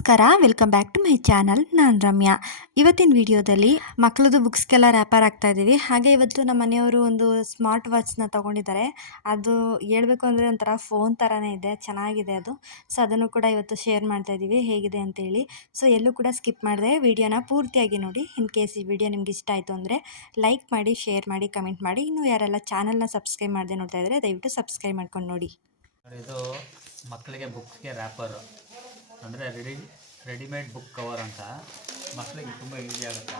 ನಮಸ್ಕಾರ, welcome back to my channel. ನಾನು ರಮ್ಯಾ. ಇವತ್ತಿನ ವಿಡಿಯೋದಲ್ಲಿ ಮಕ್ಕಳದು ಬುಕ್ಸ್ಗೆಲ್ಲ ರ್ಯಾಪರ್ ಆಗ್ತಾ ಇದ್ದೀವಿ. ಹಾಗೆ ಇವತ್ತು ನಮ್ಮ ಮನೆಯವರು ಒಂದು ಸ್ಮಾರ್ಟ್ ವಾಚ್ನ ತೊಗೊಂಡಿದ್ದಾರೆ. ಅದು ಹೇಳ್ಬೇಕು ಅಂದರೆ ಒಂಥರ ಫೋನ್ ಥರನೇ ಇದೆ, ಚೆನ್ನಾಗಿದೆ ಅದು. ಸೊ ಅದನ್ನು ಕೂಡ ಇವತ್ತು ಶೇರ್ ಮಾಡ್ತಾ ಇದ್ದೀವಿ ಹೇಗಿದೆ ಅಂತೇಳಿ. ಸೊ ಎಲ್ಲೂ ಕೂಡ ಸ್ಕಿಪ್ ಮಾಡಿದೆ, ವಿಡಿಯೋನ ಪೂರ್ತಿಯಾಗಿ ನೋಡಿ. ಇನ್ ಕೇಸ್ ಈ ವಿಡಿಯೋ ನಿಮ್ಗೆ ಇಷ್ಟ ಆಯಿತು ಅಂದರೆ ಲೈಕ್ ಮಾಡಿ, ಶೇರ್ ಮಾಡಿ, ಕಮೆಂಟ್ ಮಾಡಿ. ಇನ್ನೂ ಯಾರೆಲ್ಲ ಚಾನಲ್ನ ಸಬ್ಸ್ಕ್ರೈಬ್ ಮಾಡದೆ ನೋಡ್ತಾ ಇದ್ದಾರೆ ದಯವಿಟ್ಟು ಸಬ್ಸ್ಕ್ರೈಬ್ ಮಾಡ್ಕೊಂಡು ನೋಡಿ. ಇದು ಮಕ್ಕಳಿಗೆ ಬುಕ್ಸ್ಗೆ ರ್ಯಾಪರು ಅಂದರೆ ರೆಡಿಮೇಡ್ ಬುಕ್ ಕವರ್ ಅಂತ ಮಕ್ಕಳಿಗೆ ತುಂಬ ಈಸಿ ಆಗುತ್ತೆ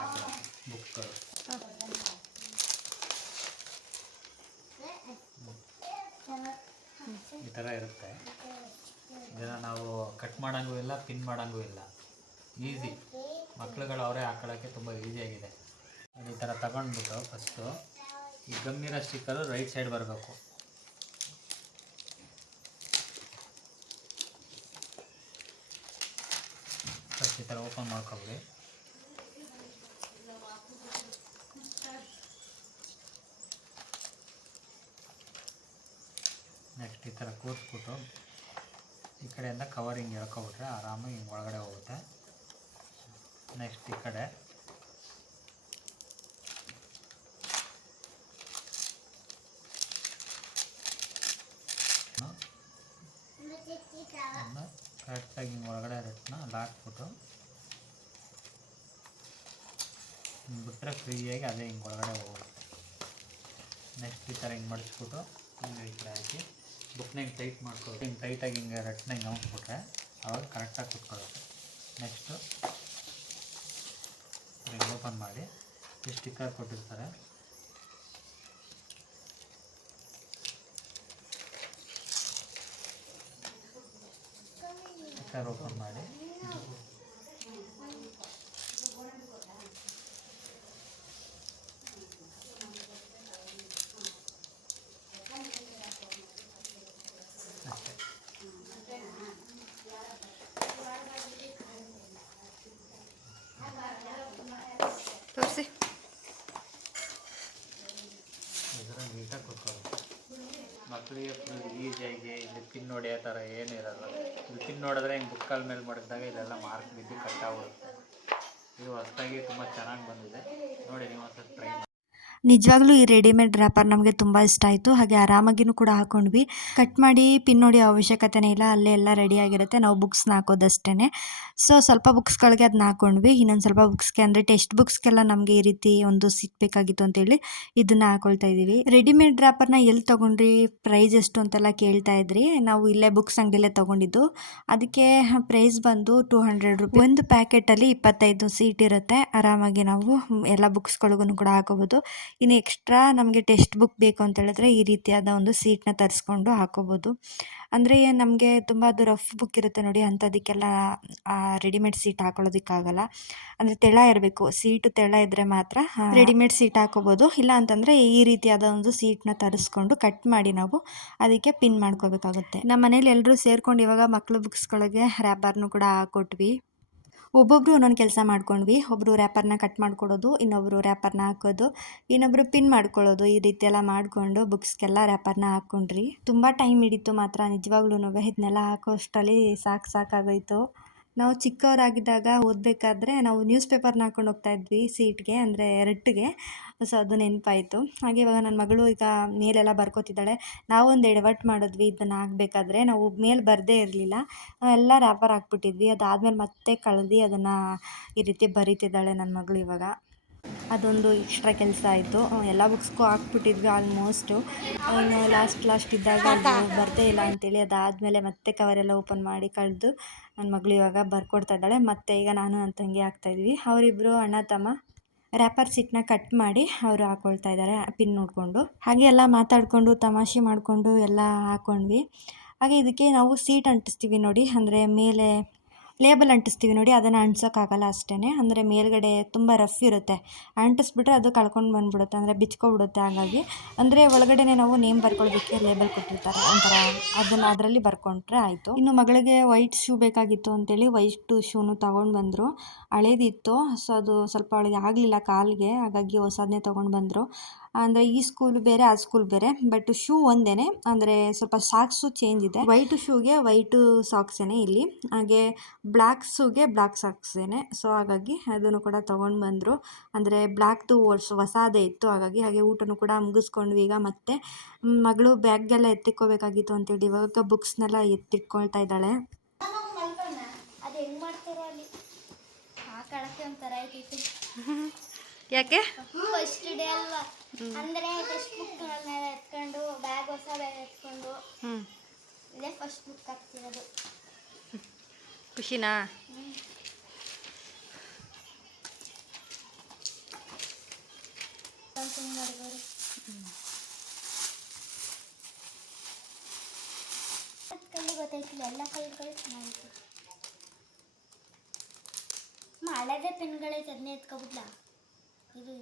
ಬುಕ್ಗಳು. ಈ ಥರ ಇರುತ್ತೆ. ಇದನ್ನು ನಾವು ಕಟ್ ಮಾಡೋಂಗೂ ಇಲ್ಲ, ಪಿನ್ ಮಾಡೋಂಗೂ ಇಲ್ಲ, ಈಸಿ. ಮಕ್ಕಳುಗಳು ಅವರೇ ಹಾಕೊಳ್ಳೋಕ್ಕೆ ತುಂಬ ಈಸಿಯಾಗಿದೆ. ಈ ಥರ ತಗೊಂಡ್ಬಿಟ್ಟು ಫಸ್ಟು ಈ ಗಮ್ಮಿರೋ ಸ್ಟಿಕ್ಕರು ರೈಟ್ ಸೈಡ್ ಬರಬೇಕು. ಈ ಥರ ಓಪನ್ ಮಾಡ್ಕೊಳ್ಳಿ. ನೆಕ್ಸ್ಟ್ ಈ ಥರ ಕೂರಿಸ್ಬಿಟ್ಟು ಈ ಕಡೆಯಿಂದ ಕವರ್ ಹಿಂಗೆ ಎಳ್ಕೊಬಿಟ್ರೆ ಆರಾಮಾಗಿ ಹಿಂಗೆ ಒಳಗಡೆ ಹೋಗುತ್ತೆ. ನೆಕ್ಸ್ಟ್ ಈ ಕಡೆ ಕರೆಕ್ಟಾಗಿ ಹಿಂಗೆ ಒಳಗಡೆ ರೆಟ್ನ ಹಾಕ್ಬಿಟ್ಟು ಬಿಟ್ಟರೆ ಫ್ರೀಯಾಗಿ ಅದೇ ಹಿಂಗೆ ಒಳಗಡೆ ಹೋಗುತ್ತೆ. ನೆಕ್ಸ್ಟ್ ಈ ಥರ ಹಿಂಗೆ ಮಡಿಸ್ಬಿಟ್ಟು ಹಿಂಗೆ ಈ ಕಡೆ ಹಾಕಿ ಬುಕ್ನ ಹಿಂಗೆ ಟೈಟ್ ಮಾಡ್ಕೊಳ್ಳೋದು. ಹಿಂಗೆ ಟೈಟಾಗಿ ಹಿಂಗೆ ರೆಟ್ನ ಹಿಂಗೆ ಹಾಕ್ಬಿಟ್ರೆ ಅವಾಗ ಕರೆಕ್ಟಾಗಿ ಕುತ್ಕೊಳ್ಳುತ್ತೆ. ನೆಕ್ಸ್ಟು ಹಿಂಗೆ ಓಪನ್ ಮಾಡಿ ಈ ಸ್ಟಿಕ್ಕರ್ ಕೊಟ್ಟಿರ್ತಾರೆ, ಸ್ಟಿಕ್ಕರ್ ಓಪನ್ ಮಾಡಿ ತೋರಿಸಿ. ಇದರ ನೀಟಾಗಿ ಕುತ್ಕೊಳ್ಳೋದು. ಮಕ್ಕಳಿಗೆ ಫುಲ್ ಈಸಿಯಾಗಿ ಇಲ್ಲಿ ಪಿನ್ ಹೊಡೆಯೋ ಥರ ಏನೂ ಇರೋಲ್ಲ. ಇಲ್ಲಿ ಪಿನ್ ನೋಡಿದ್ರೆ ಹಿಂಗೆ ಬುಕ್ಕಲ್ಲಿ ಮೇಲೆ ಮಡಗಿದಾಗ ಇದೆಲ್ಲ ಮಾರ್ಕ್ ಬಿದ್ದು ಕಟ್ಟಾಗ್ಬಿಡುತ್ತೆ. ಇದು ಹೊಸದಾಗಿ ತುಂಬ ಚೆನ್ನಾಗಿ ಬಂದಿದೆ, ನೋಡಿ ನೀವು ಒಂದ್ಸತಿ ಟ್ರೈ ಮಾಡಿ. ನಿಜವಾಗ್ಲೂ ಈ ರೆಡಿಮೇಡ್ ರ್ಯಾಪರ್ ನಮಗೆ ತುಂಬ ಇಷ್ಟ ಆಯಿತು. ಹಾಗೆ ಆರಾಮಾಗಿನೂ ಕೂಡ ಹಾಕೊಂಡ್ವಿ. ಕಟ್ ಮಾಡಿ ಪಿನ್ ಹೊಡೆಯೋ ಅವಶ್ಯಕತೆನೇ ಇಲ್ಲ, ಅಲ್ಲೇ ಎಲ್ಲ ರೆಡಿಯಾಗಿರುತ್ತೆ, ನಾವು ಬುಕ್ಸ್ನ ಹಾಕೋದಷ್ಟೇ. ಸೊ ಸ್ವಲ್ಪ ಬುಕ್ಸ್ಗಳಿಗೆ ಅದನ್ನ ಹಾಕೊಂಡ್ವಿ. ಇನ್ನೊಂದು ಸ್ವಲ್ಪ ಬುಕ್ಸ್ಗೆ ಅಂದರೆ ಟೆಕ್ಸ್ಟ್ ಬುಕ್ಸ್ಗೆಲ್ಲ ನಮಗೆ ಈ ರೀತಿ ಒಂದು ಸಿಗಬೇಕಾಗಿತ್ತು ಅಂತೇಳಿ ಇದನ್ನು ಹಾಕೊಳ್ತಾ ಇದ್ದೀವಿ. ರೆಡಿಮೇಡ್ ರ್ಯಾಪರ್ನ ಎಲ್ಲಿ ತೊಗೊಂಡ್ರಿ, ಪ್ರೈಸ್ ಎಷ್ಟು ಅಂತೆಲ್ಲ ಕೇಳ್ತಾ ಇದ್ರಿ. ನಾವು ಇಲ್ಲೇ ಬುಕ್ಸ್ ಅಂಗಡಿಯಲ್ಲೇ ತೊಗೊಂಡಿದ್ದು. ಅದಕ್ಕೆ ಪ್ರೈಸ್ ಬಂದು 200 ರೂಪಾಯಿ. ಒಂದು ಪ್ಯಾಕೆಟಲ್ಲಿ 25 ಸೀಟ್ ಇರುತ್ತೆ. ಆರಾಮಾಗಿ ನಾವು ಎಲ್ಲ ಬುಕ್ಸ್ಗಳಿಗೂ ಕೂಡ ಹಾಕೋಬೋದು. ಇನ್ನು ಎಕ್ಸ್ಟ್ರಾ ನಮಗೆ ಟೆಕ್ಸ್ಟ್ ಬುಕ್ ಬೇಕು ಅಂತ ಹೇಳಿದ್ರೆ ಈ ರೀತಿಯಾದ ಒಂದು ಸೀಟ್ನ ತರಿಸ್ಕೊಂಡು ಹಾಕೋಬೋದು. ಅಂದರೆ ನಮಗೆ ತುಂಬ ಅದು ರಫ್ ಬುಕ್ ಇರುತ್ತೆ ನೋಡಿ, ಅಂಥದಕ್ಕೆಲ್ಲ ರೆಡಿಮೇಡ್ ಸೀಟ್ ಹಾಕೊಳ್ಳೋದಕ್ಕಾಗಲ್ಲ. ಅಂದರೆ ತೆಳ ಇರಬೇಕು, ಸೀಟು ತೆಳ ಇದ್ದರೆ ಮಾತ್ರ ರೆಡಿಮೇಡ್ ಸೀಟ್ ಹಾಕೋಬೋದು. ಇಲ್ಲ ಅಂತಂದರೆ ಈ ರೀತಿಯಾದ ಒಂದು ಸೀಟ್ನ ತರಿಸ್ಕೊಂಡು ಕಟ್ ಮಾಡಿ ನಾವು ಅದಕ್ಕೆ ಪಿನ್ ಮಾಡ್ಕೋಬೇಕಾಗುತ್ತೆ. ನಮ್ಮ ಮನೇಲಿ ಎಲ್ಲರೂ ಸೇರ್ಕೊಂಡು ಇವಾಗ ಮಕ್ಕಳು ಬುಕ್ಸ್ಗಳಿಗೆ ರ್ಯಾಪರ್ನು ಕೂಡ ಹಾಕೊಟ್ವಿ. ಒಬ್ಬೊಬ್ಬರು ಒಂದೊಂದು ಕೆಲಸ ಮಾಡ್ಕೊಂಡ್ವಿ. ಒಬ್ಬರು ರ್ಯಾಪರ್ನ ಕಟ್ ಮಾಡ್ಕೊಡೋದು, ಇನ್ನೊಬ್ಬರು ರ್ಯಾಪರ್ನ ಹಾಕೋದು, ಇನ್ನೊಬ್ಬರು ಪಿನ್ ಮಾಡ್ಕೊಳ್ಳೋದು. ಈ ರೀತಿ ಎಲ್ಲ ಮಾಡಿಕೊಂಡು ಬುಕ್ಸ್ಗೆಲ್ಲ ರ್ಯಾಪರ್ನ ಹಾಕ್ಕೊಂಡ್ರಿ. ತುಂಬ ಟೈಮ್ ಹಿಡಿತು ಮಾತ್ರ ನಿಜವಾಗ್ಲೂ. ಇದನ್ನೆಲ್ಲ ಹಾಕೋ ಅಷ್ಟರಲ್ಲಿ ಸಾಕಾಗೋಯ್ತು. ನಾವು ಚಿಕ್ಕವರಾಗಿದ್ದಾಗ ಓದಬೇಕಾದ್ರೆ ನಾವು ನ್ಯೂಸ್ ಪೇಪರ್ನ ಹಾಕೊಂಡು ಹೋಗ್ತಾ ಇದ್ವಿ ಸೀಟ್ಗೆ, ಅಂದರೆ ರಟ್ಟಿಗೆ. ಸೊ ಅದು ನೆನಪಾಯಿತು. ಹಾಗೆ ಇವಾಗ ನನ್ನ ಮಗಳು ಈಗ ಮೇಲೆಲ್ಲ ಬರ್ಕೋತಿದ್ದಾಳೆ. ನಾವೊಂದು ಎಡವಟ್ಟು ಮಾಡಿದ್ವಿ, ಇದನ್ನು ಹಾಕಬೇಕಾದ್ರೆ ನಾವು ಮೇಲೆ ಬರದೇ ಇರಲಿಲ್ಲ, ಎಲ್ಲ ರ್ಯಾಪರ್ ಹಾಕ್ಬಿಟ್ಟಿದ್ವಿ. ಅದಾದಮೇಲೆ ಮತ್ತೆ ಕಳೆದು ಅದನ್ನು ಈ ರೀತಿ ಬರೀತಿದ್ದಾಳೆ ನನ್ನ ಮಗಳು ಇವಾಗ. ಅದೊಂದು ಎಕ್ಸ್ಟ್ರಾ ಕೆಲಸ ಆಯಿತು. ಎಲ್ಲ ಬುಕ್ಸ್ಗೂ ಹಾಕ್ಬಿಟ್ಟಿದ್ವಿ ಆಲ್ಮೋಸ್ಟು. ಲಾಸ್ಟ್ ಇದ್ದಾಗ ಅದು ಬರದೇ ಇಲ್ಲ ಅಂತೇಳಿ ಅದಾದಮೇಲೆ ಮತ್ತೆ ಕವರೆಲ್ಲ ಓಪನ್ ಮಾಡಿ ಕಳೆದು ನನ್ನ ಮಗಳು ಇವಾಗ ಬರ್ಕೊಡ್ತಾ ಇದ್ದಾಳೆ. ಮತ್ತು ಈಗ ನಾನು ನನ್ನ ತಂಗಿ ಹಾಕ್ತಾಯಿದ್ವಿ. ಅವರಿಬ್ಬರು ಅಣ್ಣ ತಮ್ಮ ರ್ಯಾಪರ್ ಸೀಟ್ನ ಕಟ್ ಮಾಡಿ ಅವರು ಹಾಕ್ಕೊಳ್ತಾ ಇದ್ದಾರೆ ಪಿನ್ ನೋಡಿಕೊಂಡು. ಹಾಗೆ ಎಲ್ಲ ಮಾತಾಡಿಕೊಂಡು ತಮಾಷೆ ಮಾಡಿಕೊಂಡು ಎಲ್ಲ ಹಾಕ್ಕೊಂಡ್ವಿ. ಹಾಗೆ ಇದಕ್ಕೆ ನಾವು ಸೀಟ್ ಅಂಟಿಸ್ತೀವಿ ನೋಡಿ, ಅಂದರೆ ಮೇಲೆ ಲೇಬಲ್ ಅಂಟಿಸ್ತೀವಿ ನೋಡಿ, ಅದನ್ನು ಅಂಟ್ಸೋಕ್ಕಾಗಲ್ಲ ಅಷ್ಟೇ. ಅಂದರೆ ಮೇಲ್ಗಡೆ ತುಂಬ ರಫ್ ಇರುತ್ತೆ, ಅಂಟಿಸ್ಬಿಟ್ರೆ ಅದು ಕಳ್ಕೊಂಡು ಬಂದುಬಿಡುತ್ತೆ, ಅಂದರೆ ಬಿಚ್ಕೊಬಿಡುತ್ತೆ. ಹಾಗಾಗಿ ಅಂದರೆ ಒಳಗಡೆ ನಾವು ನೇಮ್ ಬರ್ಕೊಳ್ಳೋದಕ್ಕೆ ಲೇಬಲ್ ಕೊಟ್ಟಿರ್ತಾರೆ ಒಂಥರ, ಅದನ್ನು ಅದರಲ್ಲಿ ಬರ್ಕೊಂಡ್ರೆ ಆಯಿತು. ಇನ್ನು ಮಗಳಿಗೆ ವೈಟ್ ಶೂ ಬೇಕಾಗಿತ್ತು ಅಂತೇಳಿ ವೈಟ್ ಶೂನು ತೊಗೊಂಡು ಬಂದರು. ಹಳೇದಿತ್ತು, ಸೊ ಅದು ಸ್ವಲ್ಪ ಅವಳಿಗೆ ಆಗಲಿಲ್ಲ ಕಾಲಿಗೆ, ಹಾಗಾಗಿ ಹೊಸದನ್ನೇ ತೊಗೊಂಡು ಬಂದರು. ಅಂದರೆ ಈ ಸ್ಕೂಲ್ ಬೇರೆ ಆ ಸ್ಕೂಲ್ ಬೇರೆ, ಬಟ್ ಶೂ ಒಂದೇ, ಅಂದರೆ ಸ್ವಲ್ಪ ಸಾಕ್ಸು ಚೇಂಜ್ ಇದೆ. ವೈಟ್ ಶೂಗೆ ವೈಟ್ ಸಾಕ್ಸೇನೆ ಇಲ್ಲಿ, ಹಾಗೆ ಬ್ಲ್ಯಾಕ್ ಶೂಗೆ ಬ್ಲ್ಯಾಕ್ ಸಾಕ್ಸೇನೆ. ಸೊ ಹಾಗಾಗಿ ಅದನ್ನು ಕೂಡ ತೊಗೊಂಡು ಬಂದರು. ಅಂದರೆ ಬ್ಲ್ಯಾಕ್ದು ಹೊಸಾದೇ ಇತ್ತು, ಹಾಗೆ ಊಟನೂ ಕೂಡ ಮುಗಿಸ್ಕೊಂಡ್ವಿ. ಈಗ ಮತ್ತೆ ಮಗಳು ಬ್ಯಾಗೆಲ್ಲ ಎತ್ತಿಕ್ಕೋಬೇಕಾಗಿತ್ತು ಅಂತೇಳಿ ಇವಾಗ ಬುಕ್ಸ್ನೆಲ್ಲ ಎತ್ತಿಟ್ಕೊಳ್ತಾ ಇದ್ದಾಳೆ. ಅದು ಹೆಂಗ್ ಮಾಡ್ತಾರೋ ಅಲ್ಲಿ ಹಾಕಳಕ್ಕೆ ಒಂಥರ ಐತೈತಿ. ಯಾಕೆ ಫಸ್ಟ್ ಡೇ ಅಲ್ವಾ, ಅಂದರೆ ಟೆಕ್ಸ್ಟ್ ಬುಕ್ಗಳನ್ನೆಲ್ಲ ಎತ್ಕೊಂಡು ಹೊಸ ಬ್ಯಾಗ್ ಎತ್ಕೊಂಡು ಇದೇ ಫಸ್ಟ್ ಬುಕ್ ಹಾಕ್ತಿರೋದು. ಖುಷಿನಾ? ಗೊತ್ತಾಯ್ತಿಲ್ಲ, ಎಲ್ಲ ಕಲರ್ಗಳು ಚೆನ್ನಾಗಿತ್ತು. ಹಳೇದೇ ಪೆನ್ಗಳೈತೆ, ಅದನ್ನೇ ಎತ್ಕೊಬಿಡ್ಲಾ? ಇದು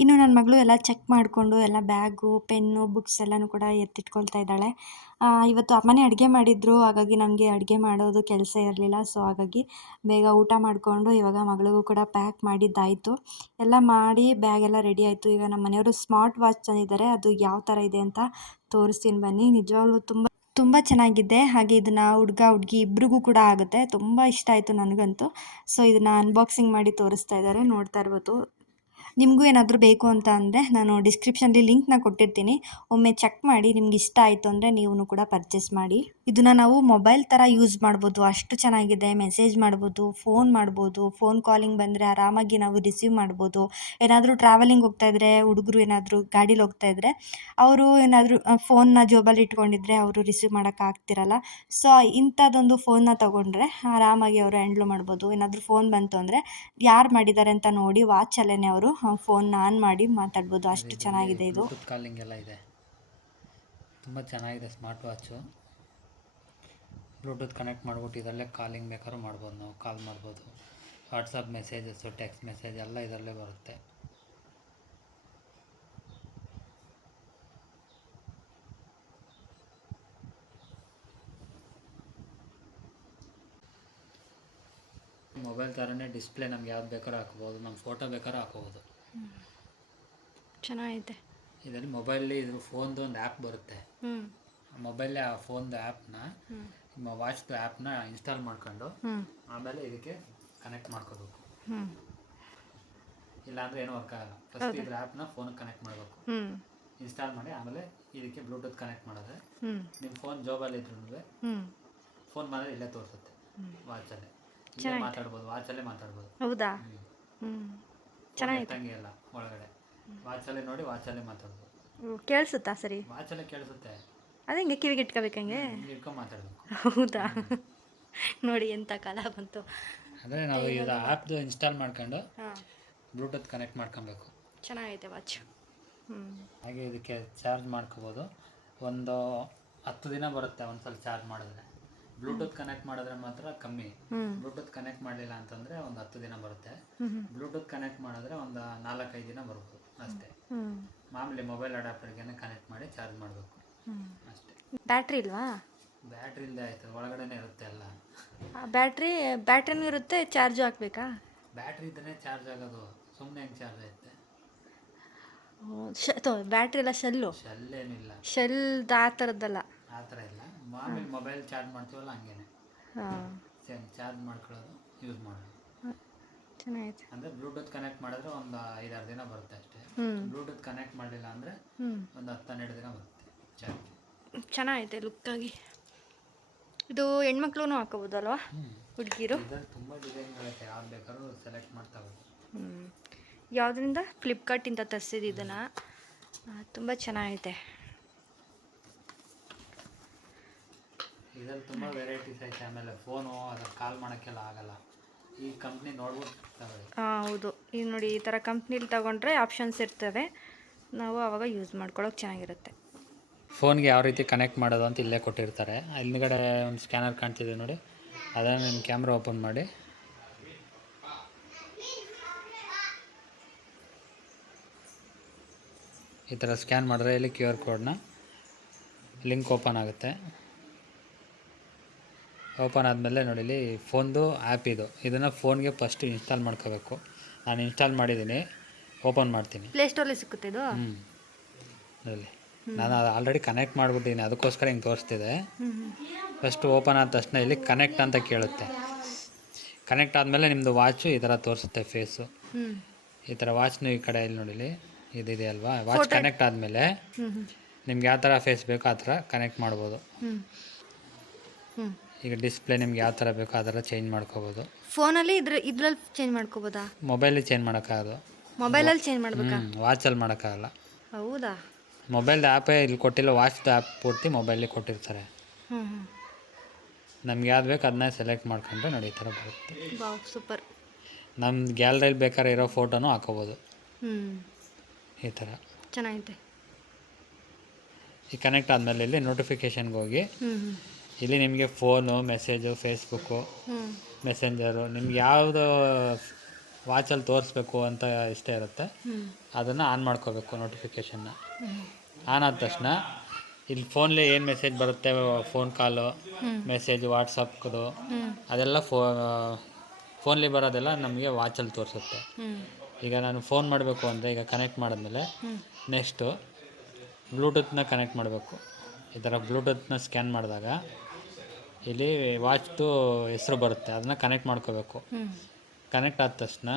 ಇನ್ನು ನನ್ನ ಮಗಳು ಎಲ್ಲ ಚೆಕ್ ಮಾಡಿಕೊಂಡು ಎಲ್ಲ ಬ್ಯಾಗು, ಪೆನ್ನು, ಬುಕ್ಸ್ ಎಲ್ಲನೂ ಕೂಡ ಎತ್ತಿಟ್ಕೊಳ್ತಾ ಇದ್ದಾಳೆ. ಇವತ್ತು ಅಮ್ಮನೇ ಅಡುಗೆ ಮಾಡಿದ್ರು, ಹಾಗಾಗಿ ನಮಗೆ ಅಡುಗೆ ಮಾಡೋದು ಕೆಲಸ ಇರಲಿಲ್ಲ. ಸೊ ಹಾಗಾಗಿ ಬೇಗ ಊಟ ಮಾಡಿಕೊಂಡು ಇವಾಗ ಮಗಳಿಗೂ ಕೂಡ ಪ್ಯಾಕ್ ಮಾಡಿದ್ದಾಯಿತು. ಎಲ್ಲ ಮಾಡಿ ಬ್ಯಾಗೆಲ್ಲ ರೆಡಿ ಆಯಿತು. ಈಗ ನಮ್ಮ ಮನೆಯವರು ಸ್ಮಾರ್ಟ್ ವಾಚ್ ತಂದಿದ್ದಾರೆ, ಅದು ಯಾವ ಥರ ಇದೆ ಅಂತ ತೋರಿಸ್ತೀನಿ ಬನ್ನಿ. ನಿಜವಾಗ್ಲೂ ತುಂಬ ಚೆನ್ನಾಗಿದೆ. ಹಾಗೆ ಇದನ್ನು ಹುಡುಗ ಹುಡುಗಿ ಇಬ್ರಿಗೂ ಕೂಡ ಆಗುತ್ತೆ. ತುಂಬ ಇಷ್ಟ ಆಯಿತು ನನಗಂತೂ. ಸೊ ಇದನ್ನು ಅನ್ಬಾಕ್ಸಿಂಗ್ ಮಾಡಿ ತೋರಿಸ್ತಾ ಇದ್ದಾರೆ, ನೋಡ್ತಾ ಇರ್ಬೋದು. ನಿಮಗೂ ಏನಾದರೂ ಬೇಕು ಅಂತ ಅಂದರೆ ನಾನು ಡಿಸ್ಕ್ರಿಪ್ಷನಲ್ಲಿ ಲಿಂಕ್ನ ಕೊಟ್ಟಿರ್ತೀನಿ, ಒಮ್ಮೆ ಚೆಕ್ ಮಾಡಿ. ನಿಮ್ಗೆ ಇಷ್ಟ ಆಯಿತು ಅಂದರೆ ನೀವು ಕೂಡ ಪರ್ಚೇಸ್ ಮಾಡಿ. ಇದನ್ನು ನಾವು ಮೊಬೈಲ್ ಥರ ಯೂಸ್ ಮಾಡ್ಬೋದು, ಅಷ್ಟು ಚೆನ್ನಾಗಿದೆ. ಮೆಸೇಜ್ ಮಾಡ್ಬೋದು, ಫೋನ್ ಕಾಲಿಂಗ್ ಬಂದರೆ ಆರಾಮಾಗಿ ನಾವು ರಿಸೀವ್ ಮಾಡ್ಬೋದು. ಏನಾದರೂ ಟ್ರಾವೆಲಿಂಗ್ ಹೋಗ್ತಾಯಿದ್ರೆ, ಹುಡುಗರು ಏನಾದರೂ ಗಾಡೀಲಿ ಹೋಗ್ತಾಯಿದ್ರೆ ಅವರು ಏನಾದರೂ ಫೋನ್ನ ಜೋಬಲ್ಲಿ ಇಟ್ಕೊಂಡಿದ್ರೆ ಅವರು ರಿಸೀವ್ ಮಾಡೋಕ್ಕಾಗ್ತಿರಲ್ಲ. ಸೊ ಇಂಥದ್ದೊಂದು ಫೋನ್ನ ತೊಗೊಂಡ್ರೆ ಆರಾಮಾಗಿ ಅವರು ಹ್ಯಾಂಡ್ಲ್ ಮಾಡ್ಬೋದು. ಏನಾದರೂ ಫೋನ್ ಬಂತು ಅಂದರೆ ಯಾರು ಮಾಡಿದ್ದಾರೆ ಅಂತ ನೋಡಿ ವಾಚಲ್ಲೇ ಅವರು ಫೋನ್ನ ಆನ್ ಮಾಡಿ ಮಾತಾಡ್ಬೋದು, ಅಷ್ಟು ಚೆನ್ನಾಗಿದೆ ಇದು. ಬ್ಲೂಟೂತ್ ಕಾಲಿಂಗ್ ಎಲ್ಲ ಇದೆ, ತುಂಬ ಚೆನ್ನಾಗಿದೆ ಸ್ಮಾರ್ಟ್ ವಾಚು. ಬ್ಲೂಟೂತ್ ಕನೆಕ್ಟ್ ಮಾಡ್ಬಿಟ್ಟು ಇದರಲ್ಲೇ ಕಾಲಿಂಗ್ ಬೇಕಾದ್ರೂ ಮಾಡ್ಬೋದು, ನಾವು ಕಾಲ್ ಮಾಡ್ಬೋದು. ವಾಟ್ಸಪ್ ಮೆಸೇಜಸ್ಸು, ಟೆಕ್ಸ್ಟ್ ಮೆಸೇಜ್ ಎಲ್ಲ ಇದರಲ್ಲೇ ಬರುತ್ತೆ. ಮೊಬೈಲ್ ಥರನೇ ಡಿಸ್ಪ್ಲೇ ನಮ್ಗೆ ಯಾವ್ದು ಬೇಕಾದ್ರೂ ಹಾಕ್ಬೋದು, ನಮ್ಮ ಫೋಟೋ ಬೇಕಾದ್ರೂ ಹಾಕೋಬೋದು. ಚೆನ್ನಾಗಿದೆ. ಇದರಲ್ಲಿ ಮೊಬೈಲಲ್ಲಿ ಇದ್ರ ಫೋನ್ದು ಒಂದು ಆ್ಯಪ್ ಬರುತ್ತೆ. ಮೊಬೈಲೇ ಆ ಫೋನ್ದು ಆ್ಯಪ್ನ, ನಿಮ್ಮ ವಾಚ್ದು ಆ್ಯಪ್ನ ಇನ್ಸ್ಟಾಲ್ ಮಾಡ್ಕೊಂಡು ಆಮೇಲೆ ಇದಕ್ಕೆ ಕನೆಕ್ಟ್ ಮಾಡ್ಕೋಬೇಕು. ಇಲ್ಲಾಂದರೆ ಏನೂ ವರ್ಕ್ ಆಗಲ್ಲ. ಫಸ್ಟ್ ಇದ್ರ ಆ್ಯಪ್ನ ಫೋನಿಗೆ ಕನೆಕ್ಟ್ ಮಾಡಬೇಕು, ಇನ್ಸ್ಟಾಲ್ ಮಾಡಿ ಆಮೇಲೆ ಇದಕ್ಕೆ ಬ್ಲೂಟೂತ್ ಕನೆಕ್ಟ್ ಮಾಡಿದ್ರೆ ನಿಮ್ಮ ಫೋನ್ ಜೋಬಲ್ಲಿ ಇದ್ರೂ ಫೋನ್ ಮಾಡಿದ್ರೆ ಇಲ್ಲೇ ತೋರಿಸುತ್ತೆ. ವಾಚಲ್ಲೇ ಇಲ್ಲೇ ಮಾತಾಡ್ಬೋದು, ವಾಚಲ್ಲೇ ಮಾತಾಡ್ಬೋದು. ಹೌದಾ? ಚೆನ್ನಾಗಿದೆ. ತಂಗಿ ಎಲ್ಲ ಒಳಗಡೆ ವಾಚಲ್ಲೇ ನೋಡಿ ವಾಚಲ್ಲೇ ಮಾತಾಡ್ಬೋದು. ಕೇಳಿಸುತ್ತಾ ಸರಿ? ವಾಚಲ್ಲೇ ಕೇಳಿಸುತ್ತೆ. ಅದೇ ಹಿಂಗೆ ಕಿವಿಗೆ ಇಟ್ಕೋಬೇಕಂಗೆ ಇಟ್ಕೊಂಡು ಮಾತಾಡಬೇಕು. ಹೌದಾ? ನೋಡಿ ಎಂಥ ಕಾಲ ಬಂತು. ಅಂದರೆ ನಾವು ಇದು ಆ್ಯಪ್ದು ಇನ್ಸ್ಟಾಲ್ ಮಾಡ್ಕೊಂಡು ಬ್ಲೂಟೂತ್ ಕನೆಕ್ಟ್ ಮಾಡ್ಕೊಬೇಕು. ಚೆನ್ನಾಗಿದೆ ವಾಚ್. ಹಾಗೆ ಇದಕ್ಕೆ ಚಾರ್ಜ್ ಮಾಡ್ಕೋಬೋದು. ಒಂದು 10 ದಿನ ಬರುತ್ತೆ ಒಂದ್ಸಲ ಚಾರ್ಜ್ ಮಾಡಿದ್ರೆ. ಬ್ಲೂಟೂತ್ ಕನೆಕ್ಟ್ ಮಾಡಿದ್ರೆ ಮಾತ್ರ ಕಮ್ಮಿ. ಬ್ಲೂಟೂತ್ ಕನೆಕ್ಟ್ ಮಾಡಲಿಲ್ಲ ಅಂತಂದರೆ ಒಂದು 10 ದಿನ ಬರುತ್ತೆ. ಬ್ಲೂಟೂತ್ ಕನೆಕ್ಟ್ ಮಾಡಿದ್ರೆ ಒಂದು 4-5 ದಿನ ಬರ್ಬೋದು ಅಷ್ಟೇ. ಮಾಮೂಲಿ ಮೊಬೈಲ್ ಅಡಾಪ್ಟರ್ಗೆ ಕನೆಕ್ಟ್ ಮಾಡಿ ಚಾರ್ಜ್ ಮಾಡಬೇಕು ಅಷ್ಟೇ. ಬ್ಯಾಟ್ರಿ ಇಲ್ವಾ? ಬ್ಯಾಟ್ರಿ ಇಲ್ಲದೆ ಆಯ್ತು, ಒಳಗಡೆನೇ ಇರುತ್ತೆ ಎಲ್ಲ. ಬ್ಯಾಟ್ರಿನೂ ಇರುತ್ತೆ, ಚಾರ್ಜು ಹಾಕ್ಬೇಕಾ? ಬ್ಯಾಟ್ರಿ ಇದ್ದರೆ ಚಾರ್ಜ್ ಆಗೋದು, ಸುಮ್ಮನೆ ಹೆಂಗೆ ಚಾರ್ಜ್ ಆಗುತ್ತೆ? ಬ್ಯಾಟ್ರಿ ಎಲ್ಲ ಶೆಲ್ಲು? ಶೆಲ್ಲೇನಿಲ್ಲ, ಶೆಲ್ದು ಆ ಥರದ್ದಲ್ಲ. ಆ ಥರ ಇಲ್ಲ. ಮಾಮೂಲಿ ಮೊಬೈಲ್ ಚಾರ್ಜ್ ಮಾಡ್ತೀವಲ್ಲ ಹಂಗೇನೆ ಸೇಮ್ ಚಾರ್ಜ್ ಮಾಡ್ಕೊಳ್ಳೋದು, ಯೂಸ್ ಮಾಡೋದು. ಚೆನ್ನಾಗಿದೆ. ಅಂದರೆ ಬ್ಲೂಟೂತ್ ಕನೆಕ್ಟ್ ಮಾಡಿದ್ರೆ ಒಂದು 5-6 ದಿನ ಬರುತ್ತೆ ಅಷ್ಟೇ. ಬ್ಲೂಟೂತ್ ಕನೆಕ್ಟ್ ಮಾಡಲಿಲ್ಲ ಅಂದರೆ ಒಂದು 10-12 ದಿನ ಬರುತ್ತೆ ಚಾರ್ಜ್. ಚೆನ್ನಾಗಿದೆ ಲುಕ್ಕಾಗಿ. ಇದು ಹೆಣ್ಮಕ್ಳು ಹಾಕೋಬೋದಲ್ವಾ, ಹುಡುಗಿರು? ಇದರಲ್ಲಿ ತುಂಬ ಡಿಸೈನ್ಗಳೈತೆ, ಯಾವ್ದು ಬೇಕಾದ್ರೂ ಸೆಲೆಕ್ಟ್ ಮಾಡ್ತಾ ಹೋಗಿ. ಯಾವುದರಿಂದ? ಫ್ಲಿಪ್ಕಾರ್ಟಿಂದ ತರಿಸಿದ್ದು ಇದನ್ನು. ತುಂಬ ಚೆನ್ನಾಗಿದೆ. ಇದರಲ್ಲಿ ತುಂಬ ವೆರೈಟೀಸ್ ಐತೆ. ಆಮೇಲೆ ಫೋನು ಅದಕ್ಕೆ ಕಾಲ್ ಮಾಡೋಕ್ಕೆಲ್ಲ ಆಗಲ್ಲ. ಈ ಕಂಪ್ನಿ ನೋಡ್ಬಿಟ್ಟು ತಗೊಳ್ಳಿ. ಹೌದು, ಈಗ ನೋಡಿ ಈ ಥರ ಕಂಪ್ನಿಲಿ ತಗೊಂಡ್ರೆ ಆಪ್ಷನ್ಸ್ ಇರ್ತವೆ, ನಾವು ಆವಾಗ ಯೂಸ್ ಮಾಡ್ಕೊಳ್ಳೋಕೆ ಚೆನ್ನಾಗಿರುತ್ತೆ. ಫೋನ್ಗೆ ಯಾವ ರೀತಿ ಕನೆಕ್ಟ್ ಮಾಡೋದು ಅಂತ ಇಲ್ಲೇ ಕೊಟ್ಟಿರ್ತಾರೆ. ಹಿಂದ್ಗಡೆ ಒಂದು ಸ್ಕ್ಯಾನರ್ ಕಾಣ್ತಿದೆ ನೋಡಿ, ಅದನ್ನು ನಿಮ್ಮ ಕ್ಯಾಮ್ರಾ ಓಪನ್ ಮಾಡಿ ಈ ಥರ ಸ್ಕ್ಯಾನ್ ಮಾಡಿದ್ರೆ ಇಲ್ಲಿ QR ಕೋಡ್ನ ಲಿಂಕ್ ಓಪನ್ ಆಗುತ್ತೆ. ಓಪನ್ ಆದಮೇಲೆ ನೋಡಿ ಇಲ್ಲಿ ಫೋನ್ದು ಆ್ಯಪ್ ಇದು, ಇದನ್ನು ಫೋನ್ಗೆ ಫಸ್ಟ್ ಇನ್ಸ್ಟಾಲ್ ಮಾಡ್ಕೋಬೇಕು. ನಾನು ಇನ್ಸ್ಟಾಲ್ ಮಾಡಿದ್ದೀನಿ, ಓಪನ್ ಮಾಡ್ತೀನಿ. ಪ್ಲೇಸ್ಟೋರಲ್ಲಿ ಸಿಕ್ಕುತ್ತೆ ಇದು. ನೋಡಿ ನಾನು ಅದು ಆಲ್ರೆಡಿ ಕನೆಕ್ಟ್ ಮಾಡಿಬಿಟ್ಟಿದ್ದೀನಿ, ಅದಕ್ಕೋಸ್ಕರ ಹಿಂಗೆ ತೋರಿಸ್ತಿದೆ. ಫಸ್ಟ್ ಓಪನ್ ಆದ ತಕ್ಷಣ ಇಲ್ಲಿ ಕನೆಕ್ಟ್ ಅಂತ ಕೇಳುತ್ತೆ. ಕನೆಕ್ಟ್ ಆದಮೇಲೆ ನಿಮ್ಮದು ವಾಚು ಈ ಥರ ತೋರಿಸುತ್ತೆ ಫೇಸು. ಈ ಥರ ವಾಚ್ನು ಈ ಕಡೆ ಇಲ್ಲಿ ನೋಡಿಲಿ ಇದಿದೆ ಅಲ್ವಾ. ವಾಚ್ ಕನೆಕ್ಟ್ ಆದಮೇಲೆ ನಿಮ್ಗೆ ಯಾವ ಥರ ಫೇಸ್ ಬೇಕೋ ಆ ಥರ ಕನೆಕ್ಟ್ ಮಾಡ್ಬೋದು. ಈಗ ಡಿಸ್ಪ್ಲೇ ನಿಮ್ಗೆ ಯಾವ ಥರ ಬೇಕೋ ಆ ಥರ ಚೇಂಜ್ ಮಾಡ್ಕೋಬೋದು. ಫೋನಲ್ಲಿ ಇದ್ರಲ್ಲಿ ಚೇಂಜ್ ಮಾಡ್ಕೋಬೋದಾ? ಮೊಬೈಲಲ್ಲಿ ಚೇಂಜ್ ಮಾಡೋಕ್ಕಾಗೋದು, ಮೊಬೈಲಲ್ಲಿ ಚೇಂಜ್ ಮಾಡಬೇಕಾ? ವಾಚಲ್ಲಿ ಮಾಡೋಕ್ಕಾಗಲ್ಲ. ಹೌದಾ? ಮೊಬೈಲ್ದು ಆ್ಯಪೇ ಇಲ್ಲಿ ಕೊಟ್ಟಿಲ್ಲ, ವಾಚ್ದು ಆ್ಯಪ್ ಪೂರ್ತಿ ಮೊಬೈಲಲ್ಲಿ ಕೊಟ್ಟಿರ್ತಾರೆ. ನಮ್ಗೆ ಯಾವ್ದು ಬೇಕು ಅದನ್ನ ಸೆಲೆಕ್ಟ್ ಮಾಡ್ಕೊಂಡ್ರೆ ನೋಡಿ ಈ ಥರ ಬರುತ್ತೆ. ಸೂಪರ್. ನಮ್ಮ ಗ್ಯಾಲರಿಲಿ ಬೇಕಾದ್ರೆ ಇರೋ ಫೋಟೋನು ಹಾಕೋಬೋದು ಈ ಥರ. ಚೆನ್ನಾಗಿದೆ. ಈ ಕನೆಕ್ಟ್ ಆದಮೇಲೆ ಇಲ್ಲಿ ನೋಟಿಫಿಕೇಷನ್ಗೆ ಹೋಗಿ ಇಲ್ಲಿ ನಿಮಗೆ ಫೋನು, ಮೆಸೇಜು, ಫೇಸ್ಬುಕ್ಕು, ಮೆಸೆಂಜರು ನಿಮ್ಗೆ ಯಾವುದು ವಾಚಲ್ಲಿ ತೋರಿಸ್ಬೇಕು ಅಂತ ಇಷ್ಟ ಇರುತ್ತೆ ಅದನ್ನು ಆನ್ ಮಾಡ್ಕೋಬೇಕು. ನೋಟಿಫಿಕೇಷನ್ನ ಆನ್ ಆದ ತಕ್ಷಣ ಇಲ್ಲಿ ಫೋನ್ಲಿ ಏನು ಮೆಸೇಜ್ ಬರುತ್ತೆ, ಫೋನ್ ಕಾಲು, ಮೆಸೇಜ್, ವಾಟ್ಸಪ್ದು ಅದೆಲ್ಲ ಫೋನ್ಲಿ ಬರೋದೆಲ್ಲ ನಮಗೆ ವಾಚಲ್ಲಿ ತೋರಿಸುತ್ತೆ. ಈಗ ನಾನು ಫೋನ್ ಮಾಡಬೇಕು ಅಂದರೆ ಈಗ ಕನೆಕ್ಟ್ ಮಾಡಿದ್ಮೇಲೆ ನೆಕ್ಸ್ಟು ಬ್ಲೂಟೂತ್ನ ಕನೆಕ್ಟ್ ಮಾಡಬೇಕು. ಈ ಥರ ಬ್ಲೂಟೂತ್ನ ಸ್ಕ್ಯಾನ್ ಮಾಡಿದಾಗ ಇಲ್ಲಿ ವಾಚ್ದು ಹೆಸರು ಬರುತ್ತೆ, ಅದನ್ನ ಕನೆಕ್ಟ್ ಮಾಡ್ಕೋಬೇಕು. ಕನೆಕ್ಟ್ ಆದ ತಕ್ಷಣ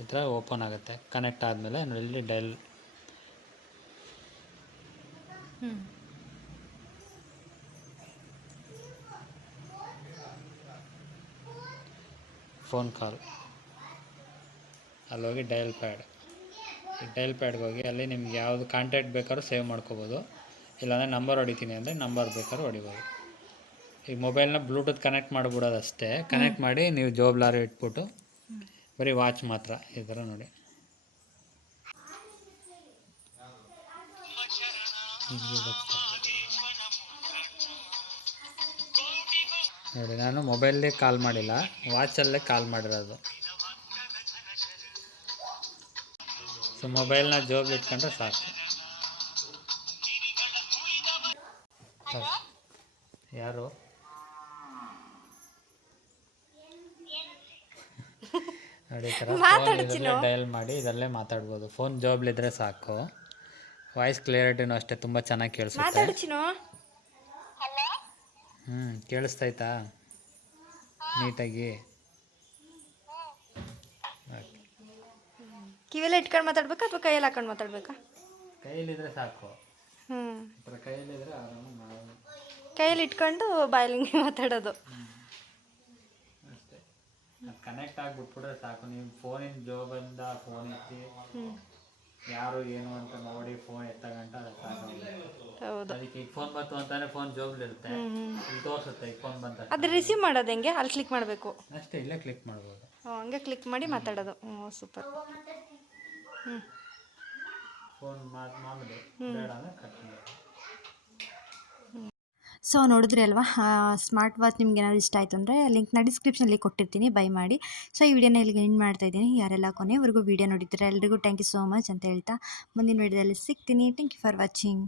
ಈ ಥರ ಓಪನ್ ಆಗುತ್ತೆ. ಕನೆಕ್ಟ್ ಆದಮೇಲೆ ಇಲ್ಲಿ ಡೈಲ್ ಫೋನ್ ಕಾಲ್, ಅಲ್ಲೋಗಿ ಡಯಲ್ ಪ್ಯಾಡ್. ಈ ಡಯಲ್ ಪ್ಯಾಡ್ಗೆ ಹೋಗಿ ಅಲ್ಲಿ ನಿಮ್ಗೆ ಯಾವುದು ಕಾಂಟ್ಯಾಕ್ಟ್ ಬೇಕಾದ್ರೂ ಸೇವ್ ಮಾಡ್ಕೋಬೋದು, ಇಲ್ಲಾಂದರೆ ನಂಬರ್ ಹೊಡಿತೀನಿ ಅಂದರೆ ನಂಬರ್ ಬೇಕಾದ್ರೂ ಹೊಡಿಬೋದು. ಈಗ ಮೊಬೈಲ್ನ ಬ್ಲೂಟೂತ್ ಕನೆಕ್ಟ್ ಮಾಡಿಬಿಡೋದು ಅಷ್ಟೇ. ಕನೆಕ್ಟ್ ಮಾಡಿ ನೀವು ಜೋಬ್ಲಾರು ಇಟ್ಬಿಟ್ಟು ಬರೀ ವಾಚ್ ಮಾತ್ರ ಈ ಥರ ನೋಡಿ. ನೋಡಿ ನಾನು ಮೊಬೈಲೇ ಕಾಲ್ ಮಾಡಿಲ್ಲ, ವಾಚಲ್ಲೇ ಕಾಲ್ ಮಾಡಿರೋದು. ಸೊ ಮೊಬೈಲ್ನ ಜೋಬಲ್ಲಿ ಇಟ್ಕೊಂಡ್ರೆ ಸಾಕು. ಯಾರು ನೋಡಿ ಈ ಥರ ಡಯಲ್ ಮಾಡಿ ಇದರಲ್ಲೇ ಮಾತಾಡ್ಬೋದು. ಫೋನ್ ಜಾಬ್ಲಿದ್ರೆ ಸಾಕು. ವಾಯ್ಸ್ ಕ್ಲಿಯರಿಟಿನೂ ಅಷ್ಟೇ ತುಂಬ ಚೆನ್ನಾಗಿ ಕೇಳಿಸುತ್ತೆ. ಕೇಳಿಸ್ತೈತಾ ನೀಟಾಗಿ? ಕಿವಿಯಲ್ಲಿ ಇಟ್ಕೊಂಡು ಮಾತಾಡ್ಬೇಕಾ ಅಥವಾ ಕೈಯಲ್ಲಿ ಹಾಕೊಂಡು ಮಾತಾಡ್ಬೇಕಾ? ಕೈಯಲ್ಲಿದ್ರೆ ಸಾಕು. ಕೈಯಲ್ಲಿದ್ರೆ ಕೈಯಲ್ಲಿ ಇಟ್ಕೊಂಡು ಬಾಯಲ್ಲಿ ಮಾತಾಡೋದು ಅಷ್ಟೇ. ಕನೆಕ್ಟ್ ಆಗಿಬಿಟ್ಬಿಟ್ರೆ ಸಾಕು. ನೀವು ಫೋನಿನ ಜೋಬಿಂದ ಫೋನ್ ಎತ್ತಿ ಯಾರು ಏನು ಅಂತ ನೋಡಿ ಫೋನ್ ಎತ್ತಗಂಟ ಹೌದು. ಅದಕ್ಕೆ ಈಗ ಫೋನ್ ಬಂತು ಅಂತಾನೆ ಫೋನ್ ಜೋಬ್ಲಿರುತ್ತೆ, ಇಲ್ಲಿ ತೋರಿಸುತ್ತೆ ಈಗ ಫೋನ್ ಬಂತ. ಅದು ರಿಸೀವ್ ಮಾಡೋದು ಹೆಂಗೆ? ಅಲ್ಲಿ ಕ್ಲಿಕ್ ಮಾಡಬೇಕು ಅಷ್ಟೇ, ಇಲ್ಲೇ ಕ್ಲಿಕ್ ಮಾಡ್ಬೋದು. ಹಂಗೆ ಕ್ಲಿಕ್ ಮಾಡಿ ಮಾತಾಡೋದು. ಸೂಪರ್. ಫೋನ್ ಮಾಮೂಲಿ ಬೇಡ ಅಂದರೆ ಕಟ್ ಮಾಡಿ. ಸೊ ನೋಡಿದ್ರಿ ಅಲ್ವಾ, ಸ್ಮಾರ್ಟ್ ವಾಚ್ ನಿಮ್ಗೆ ಏನಾದ್ರು ಇಷ್ಟ ಆಯಿತು ಅಂದರೆ ಲಿಂಕ್ನ ಡಿಸ್ಕ್ರಿಪ್ಷನಲ್ಲಿ ಕೊಟ್ಟಿರ್ತೀನಿ, ಬೈ ಮಾಡಿ. ಸೊ ಈ ವಿಡಿಯೋನ ಇಲ್ಲಿಗೆ ಎಂಡ್ ಮಾಡ್ತಾ ಇದ್ದೀನಿ. ಯಾರೆಲ್ಲ ಕೊನೆವರೆಗೂ ವಿಡಿಯೋ ನೋಡಿದ್ರೆ ಎಲ್ರಿಗೂ ಥ್ಯಾಂಕ್ ಯು ಸೋ ಮಚ್ ಅಂತ ಹೇಳ್ತಾ ಮುಂದಿನ ವಿಡಿಯೋದಲ್ಲಿ ಸಿಗ್ತೀನಿ. Thank you for watching.